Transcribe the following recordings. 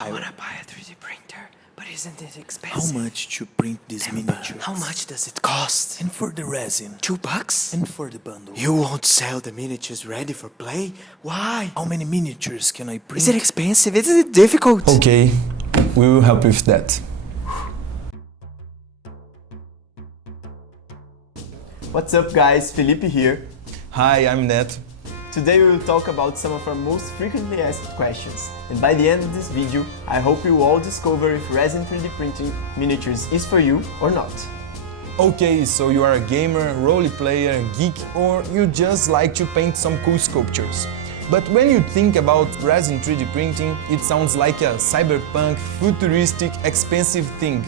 I wanna buy a 3D printer, but isn't it How expensive? much to print these miniatures? How much does it cost? And for the resin? $2? And for the bundle? You won't sell the miniatures ready for play? Why? How many miniatures can I print? Is it expensive? Is it difficult? Okay, we will help with that. What's up guys, Felipe here. Hi, I'm Neto. Today we will talk about some of our most frequently asked questions. And by the end of this video, I hope you will all discover if resin 3D printing miniatures is for you or not. Okay, so you are a gamer, role player, geek, or you just like to paint some cool sculptures. But when you think about resin 3D printing, it sounds like a cyberpunk, futuristic, expensive thing,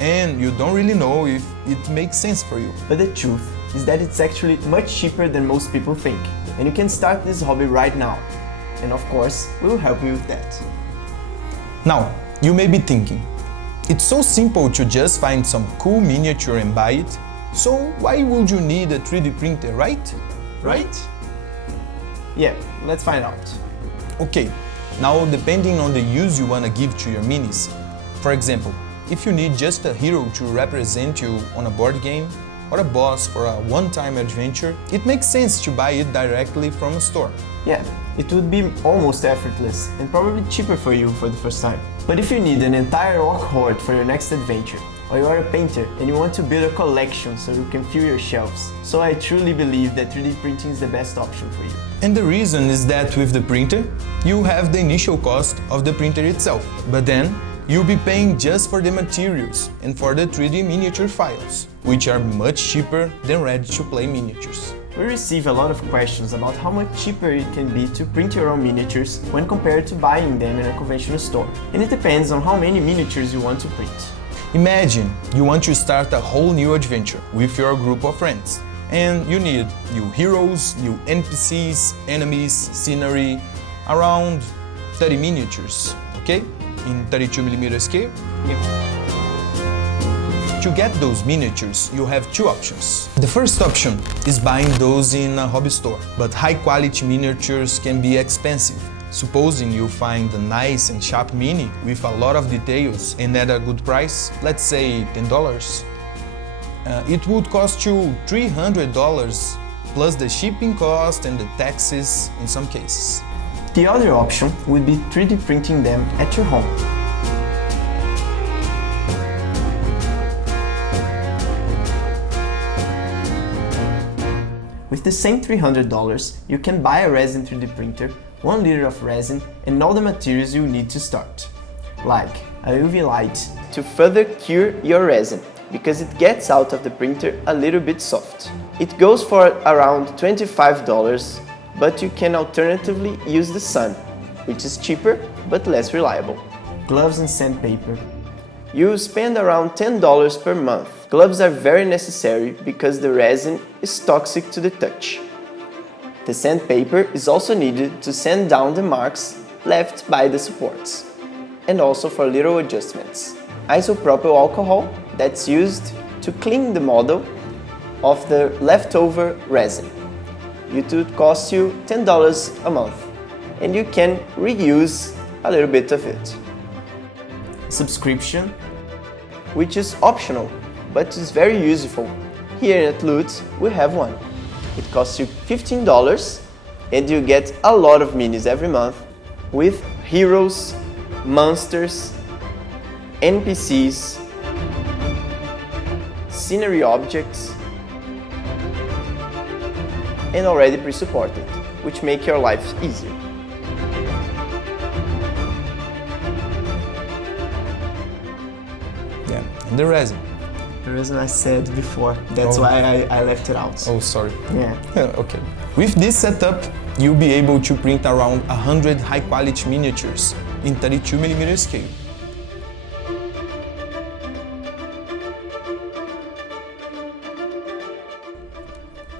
and you don't really know if it makes sense for you. But the truth is that it's actually much cheaper than most people think. And you can start this hobby right now. And of course, we will help you with that. Now, you may be thinking, it's so simple to just find some cool miniature and buy it, so why would you need a 3D printer, right? Right? Yeah, let's find out. Okay, now depending on the use you want to give to your minis. For example, if you need just a hero to represent you on a board game, or a boss for a one-time adventure, it makes sense to buy it directly from a store. Yeah, it would be almost effortless and probably cheaper for you for the first time. But if you need an entire orc horde for your next adventure, or you are a painter and you want to build a collection so you can fill your shelves, so I truly believe that 3D printing is the best option for you. And the reason is that with the printer, you have the initial cost of the printer itself, but then you'll be paying just for the materials and for the 3D miniature files, which are much cheaper than ready-to-play miniatures. We receive a lot of questions about how much cheaper it can be to print your own miniatures when compared to buying them in a conventional store. And it depends on how many miniatures you want to print. Imagine you want to start a whole new adventure with your group of friends, and you need new heroes, new NPCs, enemies, scenery, around 30 miniatures, okay? In 32mm scale. Yep. To get those miniatures, you have two options. The first option is buying those in a hobby store, but high-quality miniatures can be expensive. Supposing you find a nice and sharp mini with a lot of details and at a good price, let's say $10, it would cost you $300 plus the shipping cost and the taxes in some cases. The other option would be 3D printing them at your home. With the same $300, you can buy a resin 3D printer, 1 liter of resin, and all the materials you need to start. Like a UV light to further cure your resin, because it gets out of the printer a little bit soft. It goes for around $25, but you can alternatively use the sun, which is cheaper but less reliable. Gloves and sandpaper. You spend around $10 per month. Gloves are very necessary because the resin is toxic to the touch. The sandpaper is also needed to sand down the marks left by the supports, and also for little adjustments. Isopropyl alcohol that's used to clean the model of the leftover resin. It would cost you $10 a month, and you can reuse a little bit of it. Subscription, which is optional, but is very useful. Here at Loot, we have one. It costs you $15, and you get a lot of minis every month with heroes, monsters, NPCs, scenery objects, and already pre-supported, which make your life easier. Yeah, and the resin. The reason I said before, that's why I left it out. Oh, sorry. Yeah. Okay. With this setup, you'll be able to print around 100 high-quality miniatures in 32mm scale.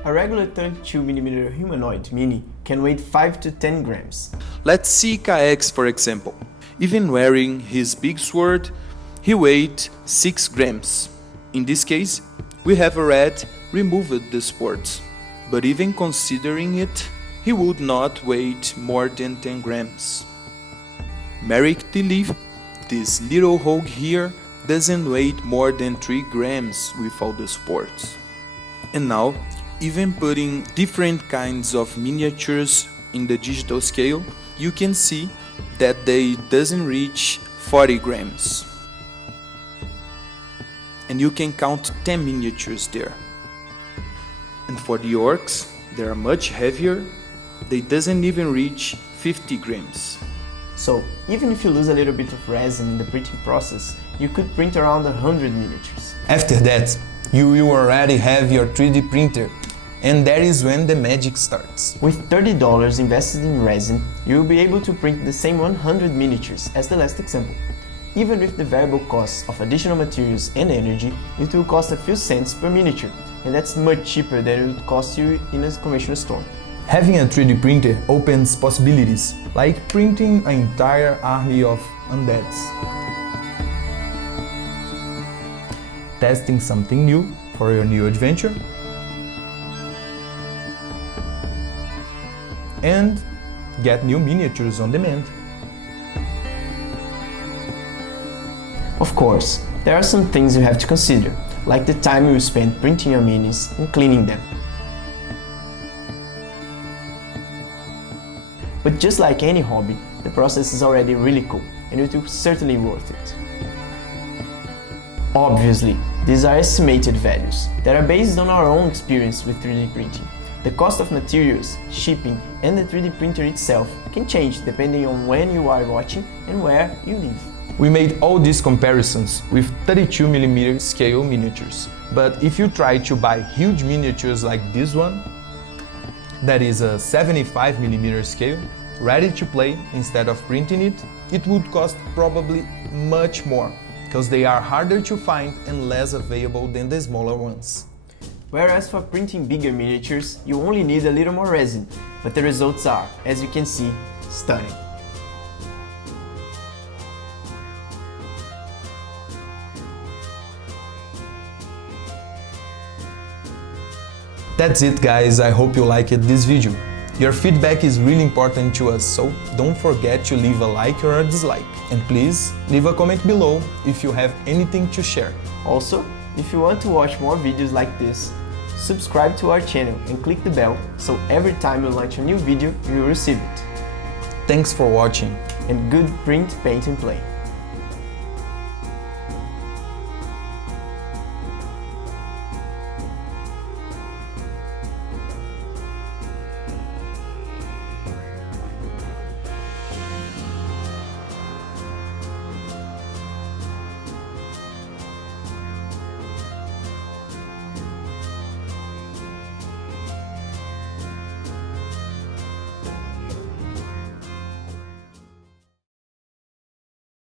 A regular 32mm humanoid mini can weigh 5 to 10 grams. Let's see KX for example. Even wearing his big sword, he weighed 6 grams. In this case, we have already removed the supports, but even considering it, he would not weigh more than 10 grams. Merrick the Leaf This little hole here doesn't weigh more than 3 grams without the supports. And now, even putting different kinds of miniatures in the digital scale, you can see that they doesn't reach 40 grams. And you can count 10 miniatures there. And for the orcs, they are much heavier. They doesn't even reach 50 grams. So, even if you lose a little bit of resin in the printing process, you could print around 100 miniatures. After that, you will already have your 3D printer, and that is when the magic starts. With $30 invested in resin, you will be able to print the same 100 miniatures as the last example. Even with the variable costs of additional materials and energy, it will cost a few cents per miniature, and that's much cheaper than it would cost you in a conventional store. Having a 3D printer opens possibilities, like printing an entire army of undeads. Testing something new for your new adventure. And get new miniatures on demand. Of course, there are some things you have to consider, like the time you spend printing your minis and cleaning them. But just like any hobby, the process is already really cool, and it will certainly worth it. Obviously, these are estimated values that are based on our own experience with 3D printing. The cost of materials, shipping, and the 3D printer itself can change depending on when you are watching and where you live. We made all these comparisons with 32mm scale miniatures, but if you try to buy huge miniatures like this one, that is a 75mm scale, ready to play instead of printing it, it would cost probably much more, because they are harder to find and less available than the smaller ones. Whereas for printing bigger miniatures, you only need a little more resin, but the results are, as you can see, stunning. That's it guys, I hope you liked this video. Your feedback is really important to us, so don't forget to leave a like or a dislike. And please, leave a comment below if you have anything to share. Also, if you want to watch more videos like this, subscribe to our channel and click the bell so every time we launch a new video, you will receive it. Thanks for watching. And good print, paint and play!